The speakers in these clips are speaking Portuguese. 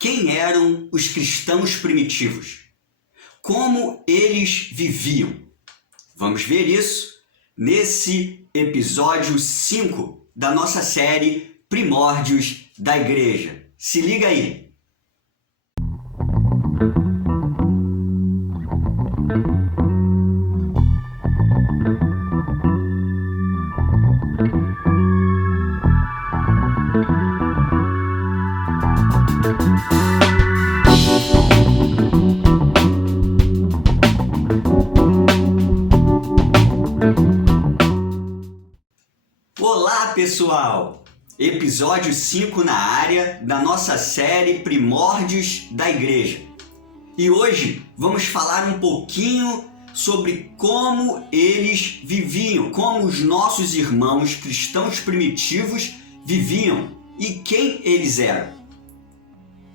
Quem eram os cristãos primitivos? Como eles viviam? Vamos ver isso nesse episódio 5 da nossa série Primórdios da Igreja. Se liga aí! Olá, pessoal! Episódio 5 na área da nossa série Primórdios da Igreja. E hoje vamos falar um pouquinho sobre como eles viviam, como os nossos irmãos cristãos primitivos viviam e quem eles eram.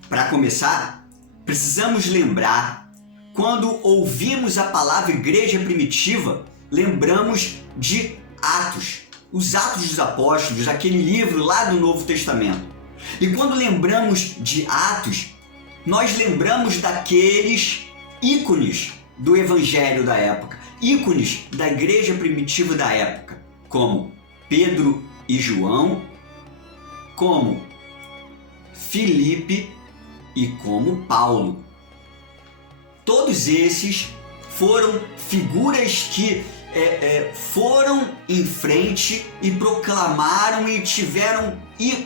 Para começar, precisamos lembrar, quando ouvimos a palavra igreja primitiva, lembramos de Atos. Os Atos dos Apóstolos, aquele livro lá do Novo Testamento. E quando lembramos de Atos, nós lembramos daqueles ícones do Evangelho da época, ícones da igreja primitiva da época, como Pedro e João, como Filipe e como Paulo. Todos esses foram figuras que foram em frente e proclamaram e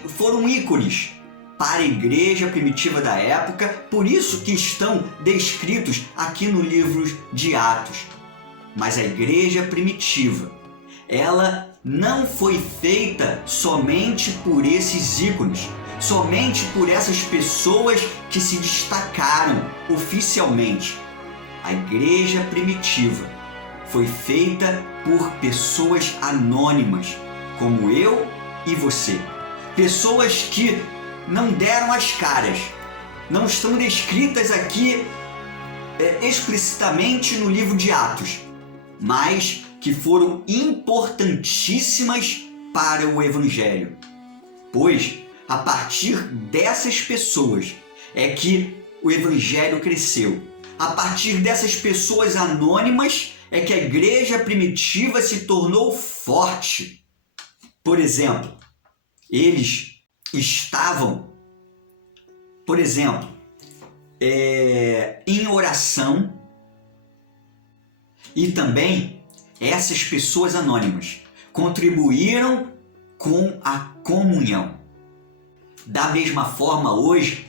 foram ícones para a igreja primitiva da época, por isso que estão descritos aqui no livro de Atos. Mas a igreja primitiva, ela não foi feita somente por esses ícones, somente por essas pessoas que se destacaram oficialmente. A igreja primitiva foi feita por pessoas anônimas, como eu e você. Pessoas que não deram as caras, não estão descritas aqui explicitamente no livro de Atos, mas que foram importantíssimas para o Evangelho. Pois, a partir dessas pessoas é que o Evangelho cresceu. A partir dessas pessoas anônimas é que a igreja primitiva se tornou forte. Por exemplo, eles estavam, em oração, e também essas pessoas anônimas contribuíram com a comunhão. Da mesma forma, hoje,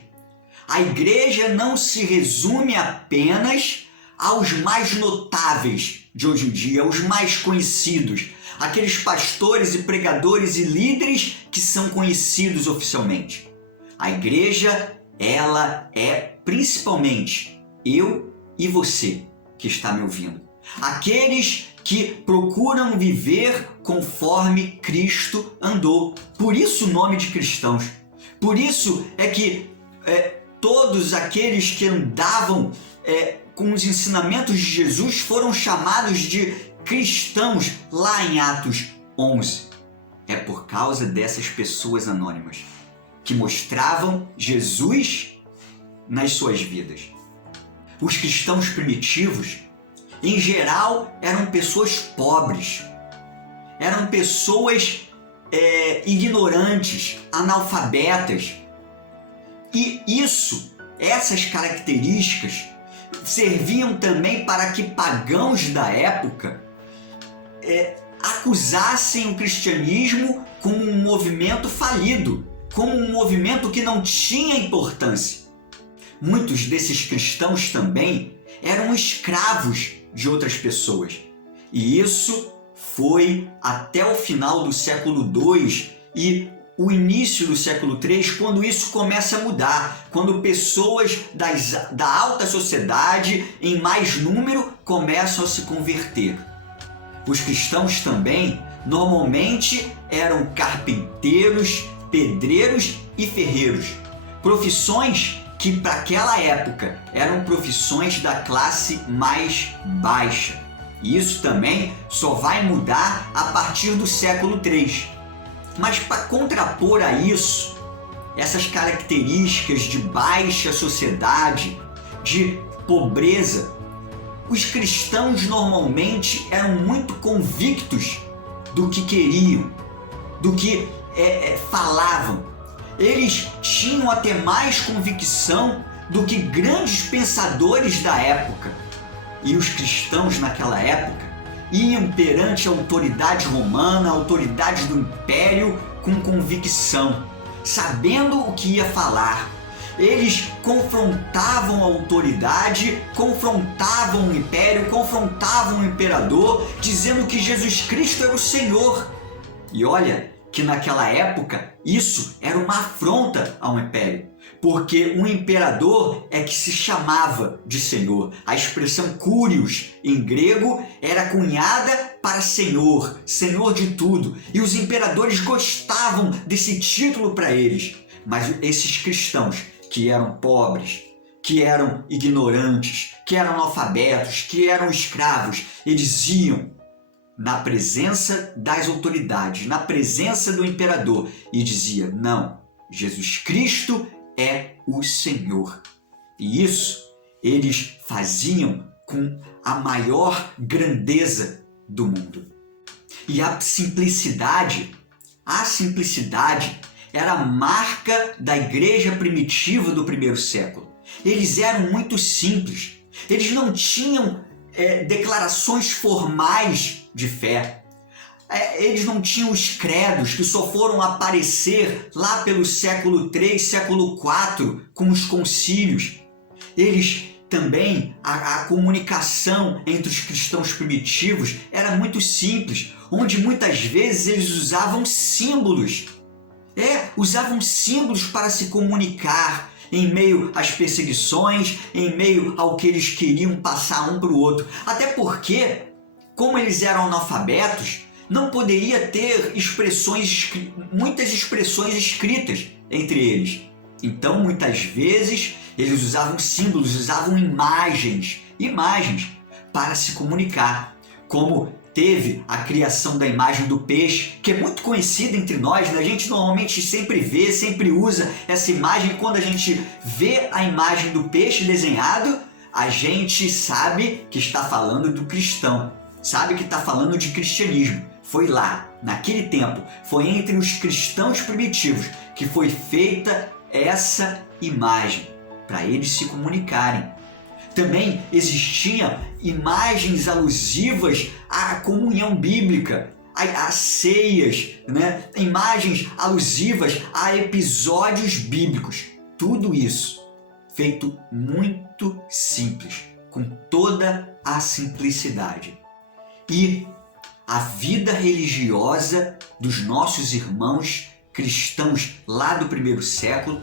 a igreja não se resume apenas aos mais notáveis de hoje em dia, aos mais conhecidos, aqueles pastores e pregadores e líderes que são conhecidos oficialmente. A igreja, ela é principalmente eu e você que está me ouvindo. Aqueles que procuram viver conforme Cristo andou. Por isso o nome de cristãos. Por isso é que todos aqueles que andavam com os ensinamentos de Jesus foram chamados de cristãos lá em Atos 11. É por causa dessas pessoas anônimas que mostravam Jesus nas suas vidas. Os cristãos primitivos, em geral, eram pessoas pobres, eram pessoas ignorantes, analfabetas. E essas características serviam também para que pagãos da época acusassem o cristianismo como um movimento falido, como um movimento que não tinha importância. Muitos desses cristãos também eram escravos de outras pessoas. E isso foi até o final do século II e o início do século III, quando isso começa a mudar, quando pessoas da alta sociedade, em mais número, começam a se converter. Os cristãos também, normalmente, eram carpinteiros, pedreiros e ferreiros, profissões que para aquela época eram profissões da classe mais baixa. E isso também só vai mudar a partir do século III. Mas para contrapor a isso, essas características de baixa sociedade, de pobreza, os cristãos normalmente eram muito convictos do que queriam, do que falavam. Eles tinham até mais convicção do que grandes pensadores da época. E os cristãos naquela época iam perante a autoridade romana, a autoridade do império, com convicção, sabendo o que ia falar. Eles confrontavam a autoridade, confrontavam o império, confrontavam o imperador, dizendo que Jesus Cristo era o Senhor. E olha que naquela época isso era uma afronta ao império, porque um imperador é que se chamava de Senhor. A expressão Curios em grego era cunhada para Senhor, Senhor de tudo, e os imperadores gostavam desse título para eles. Mas esses cristãos que eram pobres, que eram ignorantes, que eram analfabetos, que eram escravos, eles iam na presença das autoridades, na presença do imperador e dizia: não, Jesus Cristo é o Senhor. E isso eles faziam com a maior grandeza do mundo. E a simplicidade era a marca da igreja primitiva do primeiro século. Eles eram muito simples, eles não tinham declarações formais de fé. Eles não tinham os credos que só foram aparecer lá pelo século III, século IV, com os concílios. Eles também, a comunicação entre os cristãos primitivos era muito simples, onde muitas vezes eles usavam símbolos. Usavam símbolos para se comunicar em meio às perseguições, em meio ao que eles queriam passar um para o outro. Até porque, como eles eram analfabetos, não poderia ter muitas expressões escritas entre eles. Então, muitas vezes, eles usavam símbolos, usavam imagens para se comunicar. Como teve a criação da imagem do peixe, que é muito conhecida entre nós, né? A gente normalmente sempre vê, sempre usa essa imagem. Quando a gente vê a imagem do peixe desenhado, a gente sabe que está falando do cristão, sabe que está falando de cristianismo. Foi lá, naquele tempo, foi entre os cristãos primitivos que foi feita essa imagem para eles se comunicarem. Também existiam imagens alusivas à comunhão bíblica, a ceias, né? Imagens alusivas a episódios bíblicos. Tudo isso feito muito simples, com toda a simplicidade. E a vida religiosa dos nossos irmãos cristãos lá do primeiro século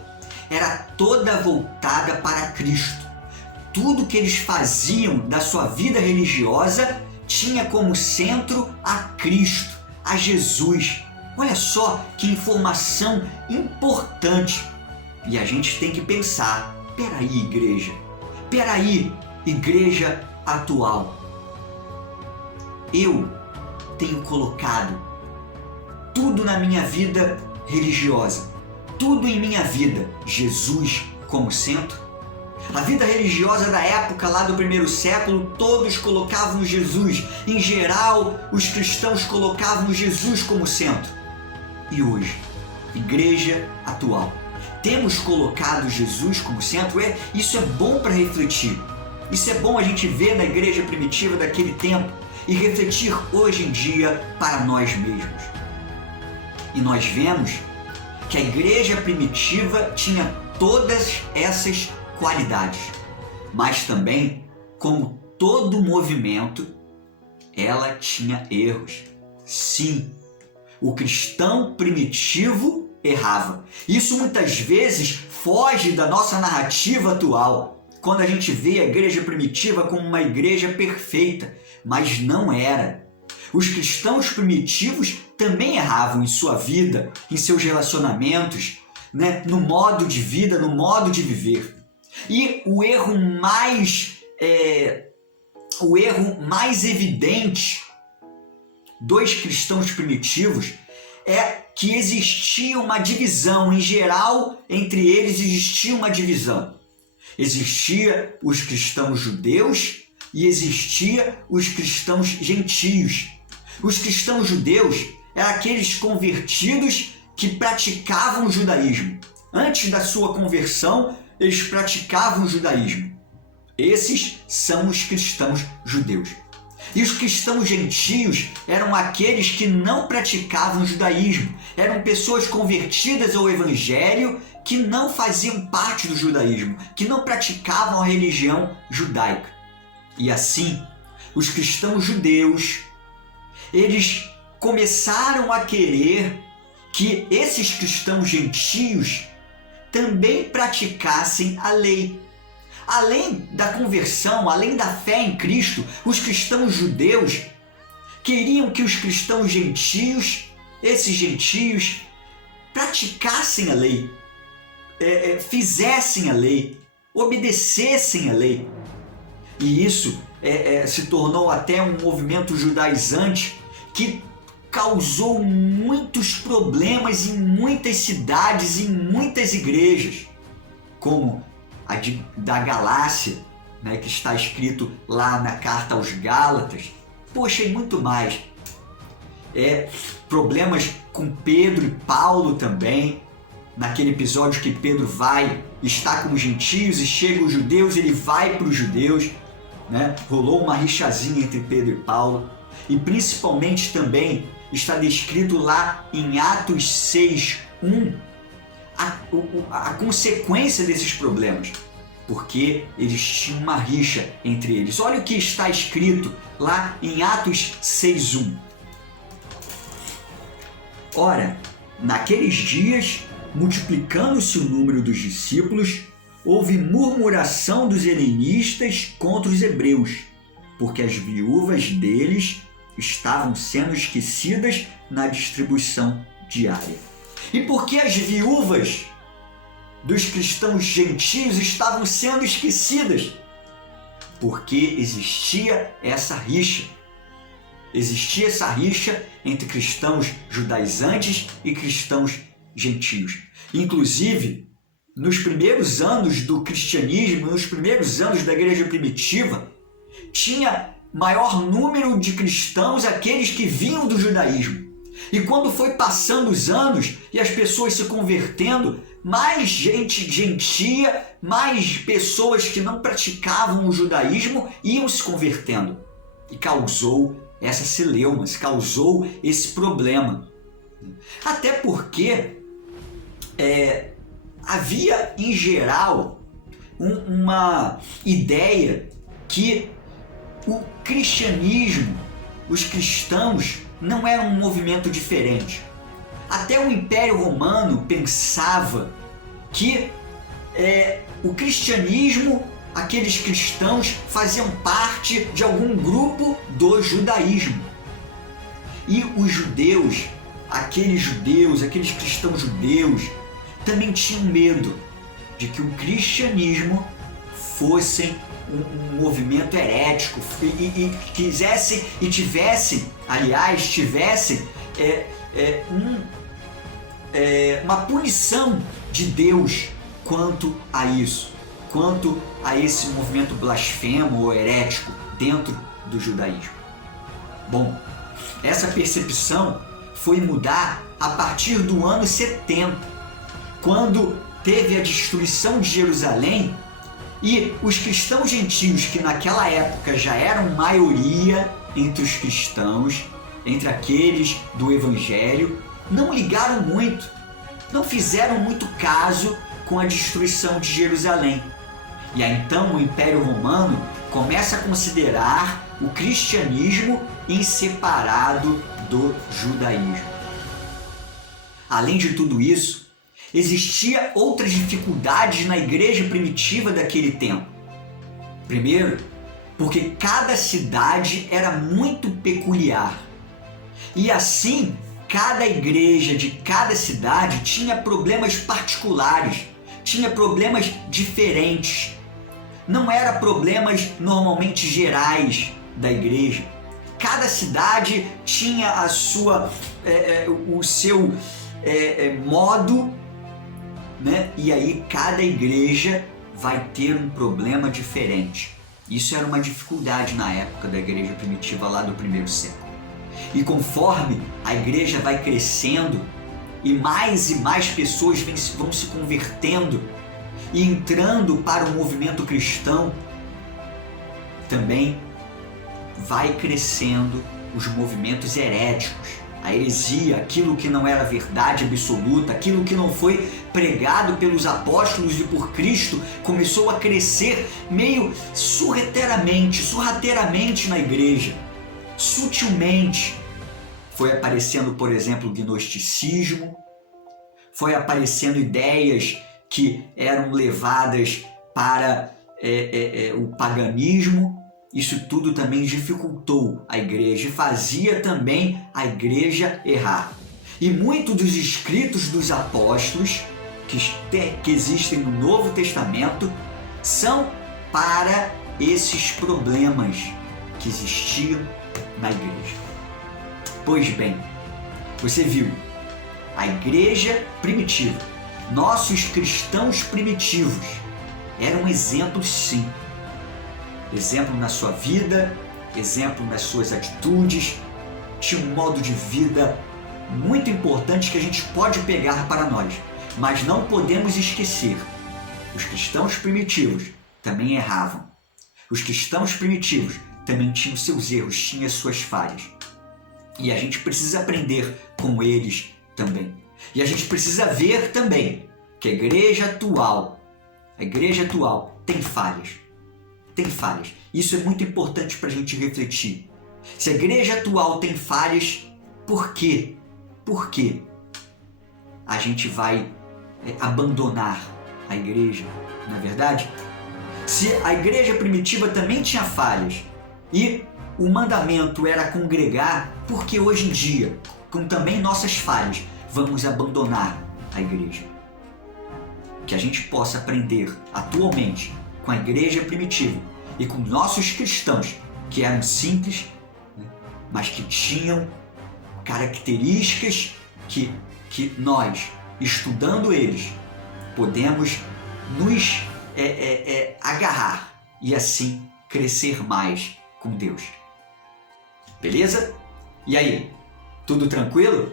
era toda voltada para Cristo. Tudo que eles faziam da sua vida religiosa tinha como centro a Cristo, a Jesus. Olha só que informação importante. E a gente tem que pensar: peraí, igreja atual. Eu tenho colocado tudo na minha vida religiosa, tudo em minha vida, Jesus como centro? A vida religiosa da época lá do primeiro século, todos colocavam Jesus. Em geral, os cristãos colocavam Jesus como centro. E hoje, igreja atual, temos colocado Jesus como centro? Isso é bom para refletir. Isso é bom a gente ver na igreja primitiva daquele tempo e refletir hoje em dia para nós mesmos. E nós vemos que a igreja primitiva tinha todas essas qualidades, mas também, como todo movimento, ela tinha erros. Sim, o cristão primitivo errava. Isso muitas vezes foge da nossa narrativa atual, quando a gente vê a igreja primitiva como uma igreja perfeita, mas não era. Os cristãos primitivos também erravam em sua vida, em seus relacionamentos, né? No modo de vida, no modo de viver. E o erro mais evidente dos cristãos primitivos é que existia uma divisão, em geral, entre eles existia uma divisão. Existia os cristãos judeus e existia os cristãos gentios. Os cristãos judeus eram aqueles convertidos que praticavam o judaísmo. Antes da sua conversão, eles praticavam o judaísmo. Esses são os cristãos judeus. E os cristãos gentios eram aqueles que não praticavam o judaísmo. Eram pessoas convertidas ao evangelho que não faziam parte do judaísmo, que não praticavam a religião judaica. E assim, os cristãos judeus, eles começaram a querer que esses cristãos gentios também praticassem a lei. Além da conversão, além da fé em Cristo, os cristãos judeus queriam que os cristãos gentios, esses gentios, praticassem a lei, fizessem a lei, obedecessem a lei. E isso se tornou até um movimento judaizante que causou muitos problemas em muitas cidades, em muitas igrejas, como a da Galácia, né, que está escrito lá na carta aos Gálatas. Poxa, e muito mais. Problemas com Pedro e Paulo também. Naquele episódio que Pedro está com os gentios e chega os judeus, ele vai para os judeus. Né? Rolou uma rixazinha entre Pedro e Paulo. E principalmente também está descrito lá em Atos 6:1 a consequência desses problemas, porque eles tinham uma rixa entre eles. Olha o que está escrito lá em Atos 6:1. Ora, naqueles dias, multiplicando-se o número dos discípulos, houve murmuração dos helenistas contra os hebreus, porque as viúvas deles estavam sendo esquecidas na distribuição diária. E por que as viúvas dos cristãos gentios estavam sendo esquecidas? Porque existia essa rixa. Existia essa rixa entre cristãos judaizantes e cristãos gentios. Inclusive, nos primeiros anos do cristianismo, nos primeiros anos da igreja primitiva, tinha maior número de cristãos aqueles que vinham do judaísmo. E quando foi passando os anos e as pessoas se convertendo, mais gente gentia, mais pessoas que não praticavam o judaísmo iam se convertendo. E causou essa celeuma, causou esse problema. Até porque havia, em geral, uma ideia que o cristianismo, os cristãos, não eram um movimento diferente. Até o Império Romano pensava que o cristianismo, aqueles cristãos, faziam parte de algum grupo do judaísmo. E os judeus, aqueles cristãos judeus, também tinham medo de que o cristianismo fosse um movimento herético e quisessem e tivessem uma punição de Deus quanto a isso, quanto a esse movimento blasfemo ou herético dentro do judaísmo. Bom, essa percepção foi mudar a partir do ano 70, quando teve a destruição de Jerusalém. E os cristãos gentios, que naquela época já eram maioria entre os cristãos, entre aqueles do Evangelho, não ligaram muito, não fizeram muito caso com a destruição de Jerusalém. E aí então o Império Romano começa a considerar o cristianismo em separado do judaísmo. Além de tudo isso, existia outras dificuldades na igreja primitiva daquele tempo. Primeiro, porque cada cidade era muito peculiar. E assim, cada igreja de cada cidade tinha problemas particulares, tinha problemas diferentes. Não eram problemas normalmente gerais da igreja. Cada cidade tinha o seu modo, né? E aí cada igreja vai ter um problema diferente. Isso era uma dificuldade na época da igreja primitiva lá do primeiro século. E conforme a igreja vai crescendo e mais pessoas vão se convertendo e entrando para o movimento cristão, também vai crescendo os movimentos heréticos, a heresia, aquilo que não era verdade absoluta, aquilo que não foi pregado pelos apóstolos e por Cristo, começou a crescer meio sorrateiramente na igreja, sutilmente. Foi aparecendo, por exemplo, o gnosticismo, foi aparecendo ideias que eram levadas para o paganismo. Isso tudo também dificultou a igreja e fazia também a igreja errar. E muitos dos escritos dos apóstolos que existem no Novo Testamento são para esses problemas que existiam na igreja. Pois bem, você viu, a igreja primitiva, nossos cristãos primitivos, eram exemplos sim. Exemplo na sua vida, exemplo nas suas atitudes, tinha um modo de vida muito importante que a gente pode pegar para nós, mas não podemos esquecer, os cristãos primitivos também erravam. Os cristãos primitivos também tinham seus erros, tinham suas falhas. E a gente precisa aprender com eles também. E a gente precisa ver também que a igreja atual tem falhas. Tem falhas. Isso é muito importante para a gente refletir. Se a igreja atual tem falhas, por quê? Por que a gente vai abandonar a igreja, não é verdade? Se a igreja primitiva também tinha falhas e o mandamento era congregar, por que hoje em dia, com também nossas falhas, vamos abandonar a igreja? Que a gente possa aprender atualmente com a igreja primitiva e com nossos cristãos que eram simples, né, mas que tinham características que nós, estudando eles, podemos nos agarrar e assim crescer mais com Deus. Beleza? E aí, tudo tranquilo?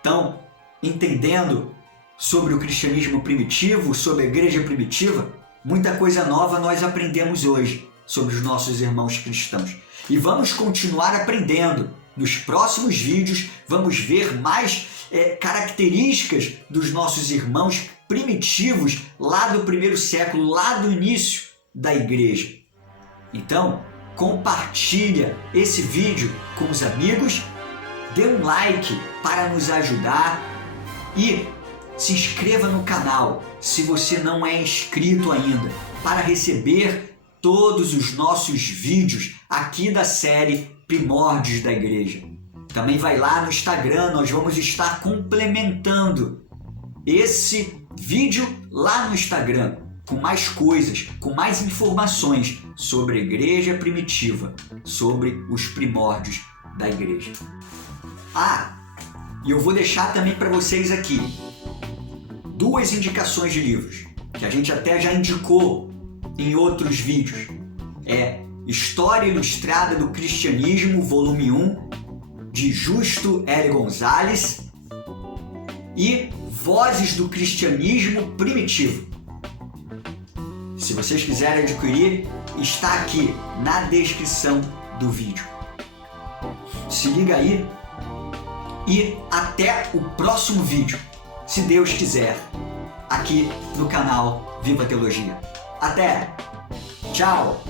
Então, entendendo sobre o cristianismo primitivo, sobre a igreja primitiva, muita coisa nova nós aprendemos hoje sobre os nossos irmãos cristãos. E vamos continuar aprendendo. Nos próximos vídeos vamos ver mais características dos nossos irmãos primitivos lá do primeiro século, lá do início da igreja. Então, compartilha esse vídeo com os amigos, dê um like para nos ajudar e se inscreva no canal se você não é inscrito ainda, para receber todos os nossos vídeos aqui da série Primórdios da Igreja. Também vai lá no Instagram, nós vamos estar complementando esse vídeo lá no Instagram, com mais coisas, com mais informações sobre a igreja primitiva, sobre os primórdios da igreja. E eu vou deixar também para vocês aqui 2 indicações de livros, que a gente até já indicou em outros vídeos. História Ilustrada do Cristianismo, volume 1, de Justo L. Gonzalez, e Vozes do Cristianismo Primitivo. Se vocês quiserem adquirir, está aqui na descrição do vídeo. Se liga aí e até o próximo vídeo, se Deus quiser, aqui no canal Viva Teologia. Até! Tchau!